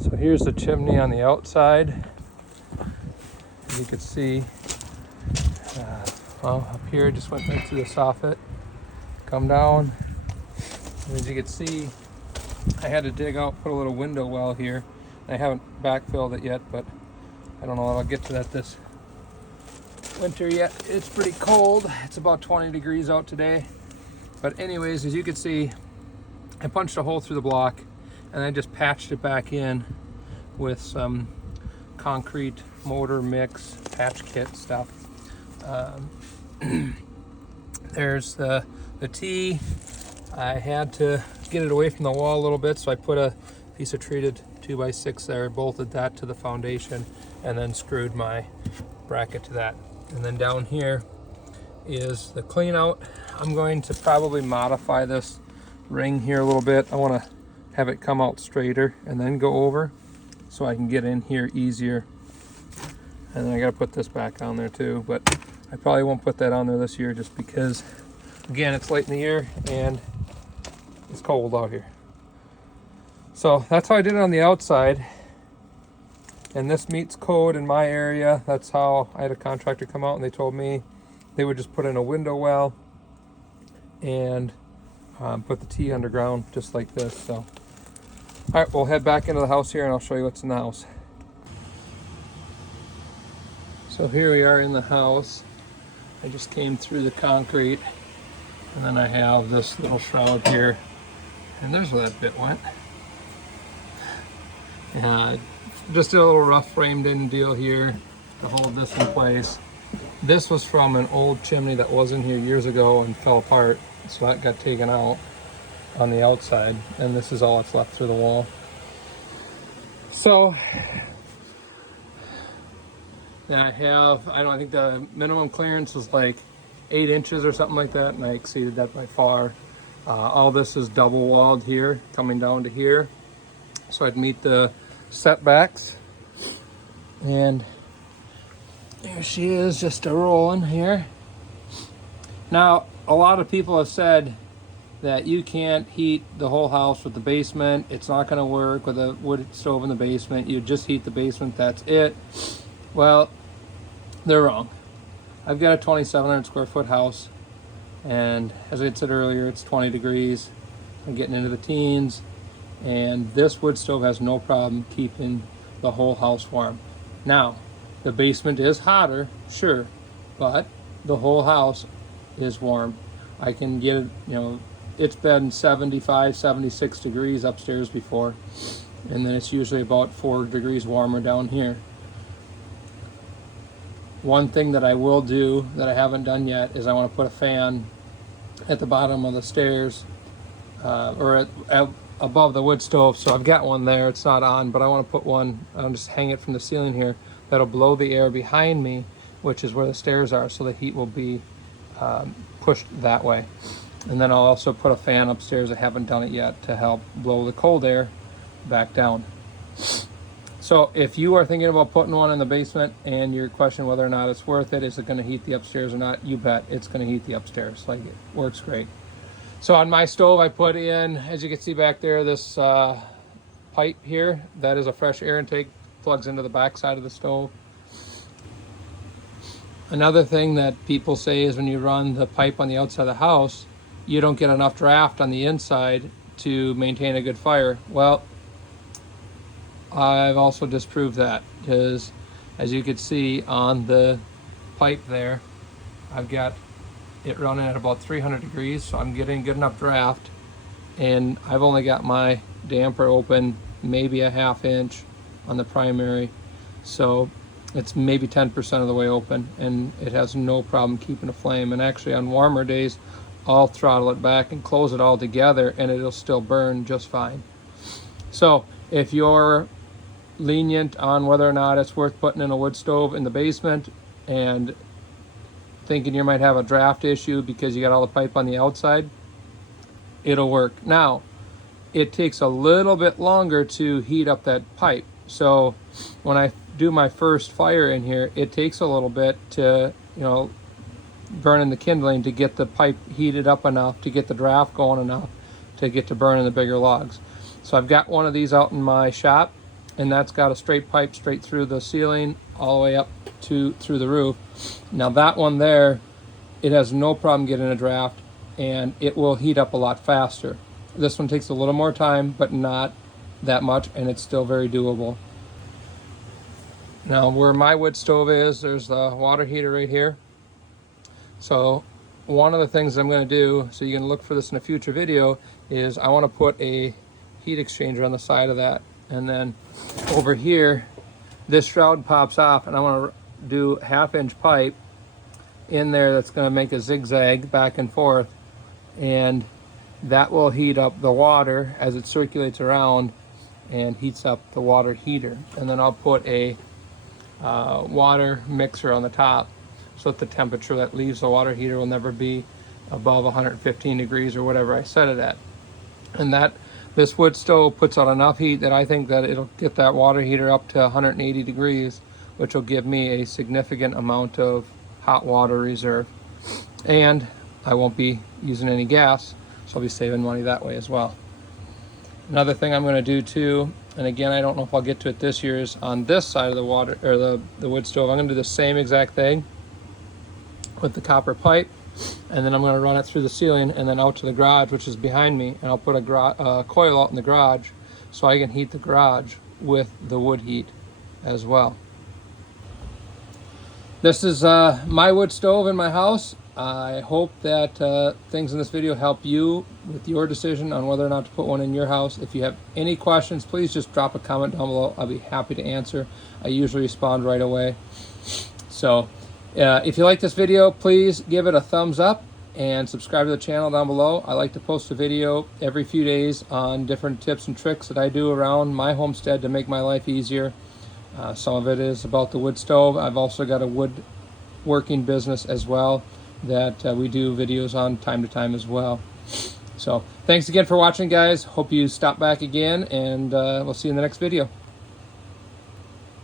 So here's the chimney on the outside. As you can see, well, up here I just went right through the soffit, come down, and as you can see, I had to dig out, put a little window well here. I haven't backfilled it yet, but I don't know if I'll get to that this winter yet. It's pretty cold. It's about 20 degrees out today. But anyways, as you can see, I punched a hole through the block and I just patched it back in with some concrete mortar mix, patch kit stuff. There's the T. I had to get it away from the wall a little bit, so I put a piece of treated 2x6 there, bolted that to the foundation, and then screwed my bracket to that. And then down here is the clean out. I'm going to probably modify this ring here a little bit. I want to have it come out straighter and then go over so I can get in here easier. And then I got to put this back on there too, but I probably won't put that on there this year just because, again, it's late in the year and it's cold out here. So that's how I did it on the outside. And this meets code in my area. That's how I had a contractor come out and they told me they would just put in a window well and put the T underground just like this. So, all right, we'll head back into the house here and I'll show you what's in the house. So here we are in the house. I just came through the concrete and then I have this little shroud here, and there's where that bit went. Just a little rough framed in deal here to hold this in place. This was from an old chimney that was in here years ago and fell apart, so that got taken out on the outside, and this is all that's left through the wall. So then I think the minimum clearance was like 8 inches or something like that, and I exceeded that by far. All this is double walled here, coming down to here, so I'd meet the setbacks. And there she is, just a rolling here. Now, a lot of people have said that you can't heat the whole house with the basement. It's not going to work with a wood stove in the basement. You just heat the basement, that's it. Well, they're wrong. I've got a 2,700 square foot house, and as I said earlier, it's 20 degrees. I'm getting into the teens, and this wood stove has no problem keeping the whole house warm. Now, the basement is hotter, sure, but the whole house is warm. I can get it, it's been 75, 76 degrees upstairs before, and then it's usually about 4 degrees warmer down here. One thing that I will do that I haven't done yet is I want to put a fan at the bottom of the stairs, or above the wood stove. So I've got one there, it's not on, but I want to put one, I'll just hang it from the ceiling here, that'll blow the air behind me, which is where the stairs are, so the heat will be pushed that way. And then I'll also put a fan upstairs, I haven't done it yet, to help blow the cold air back down. So if you are thinking about putting one in the basement and you're questioning whether or not it's worth it, is it going to heat the upstairs or not, you bet it's going to heat the upstairs. Like, it works great. So on my stove, I put in, as you can see back there, this pipe here. That is a fresh air intake, plugs into the back side of the stove. Another thing that people say is when you run the pipe on the outside of the house, you don't get enough draft on the inside to maintain a good fire. Well, I've also disproved that, because as you can see on the pipe there, I've got it running at about 300 degrees, so I'm getting good enough draft, and I've only got my damper open maybe a ½ inch on the primary, so it's maybe 10% of the way open, and it has no problem keeping a flame. And actually on warmer days, I'll throttle it back and close it all together and it'll still burn just fine. So if you're lenient on whether or not it's worth putting in a wood stove in the basement and thinking you might have a draft issue because you got all the pipe on the outside, it'll work. Now, it takes a little bit longer to heat up that pipe. So when I do my first fire in here, it takes a little bit to, burn in the kindling to get the pipe heated up enough, to get the draft going enough, to get to burning the bigger logs. So I've got one of these out in my shop, and that's got a straight pipe straight through the ceiling all the way up to through the roof. Now that one there, it has no problem getting a draft, and it will heat up a lot faster. This one takes a little more time, but not that much, and it's still very doable. Now where my wood stove is, there's the water heater right here. So one of the things I'm going to do, so you can look for this in a future video, is I want to put a heat exchanger on the side of that. And then over here, this shroud pops off, and I want to do 1/2-inch pipe in there that's going to make a zigzag back and forth, and that will heat up the water as it circulates around and heats up the water heater. And then I'll put a water mixer on the top so that the temperature that leaves the water heater will never be above 115 degrees or whatever I set it at. And that this wood stove puts out enough heat that I think that it'll get that water heater up to 180 degrees, which will give me a significant amount of hot water reserve. And I won't be using any gas, so I'll be saving money that way as well. Another thing I'm going to do too, and again, I don't know if I'll get to it this year, is on this side of the water or the wood stove, I'm going to do the same exact thing with the copper pipe, and then I'm going to run it through the ceiling and then out to the garage, which is behind me, and I'll put a coil out in the garage so I can heat the garage with the wood heat as well. This is my wood stove in my house. I hope that things in this video help you with your decision on whether or not to put one in your house. If you have any questions, please just drop a comment down below. I'll be happy to answer. I usually respond right away. So if you like this video, please give it a thumbs up and subscribe to the channel down below. I like to post a video every few days on different tips and tricks that I do around my homestead to make my life easier. Some of it is about the wood stove. I've also got a woodworking business as well that we do videos on time to time as well. So thanks again for watching, guys. Hope you stop back again, and we'll see you in the next video.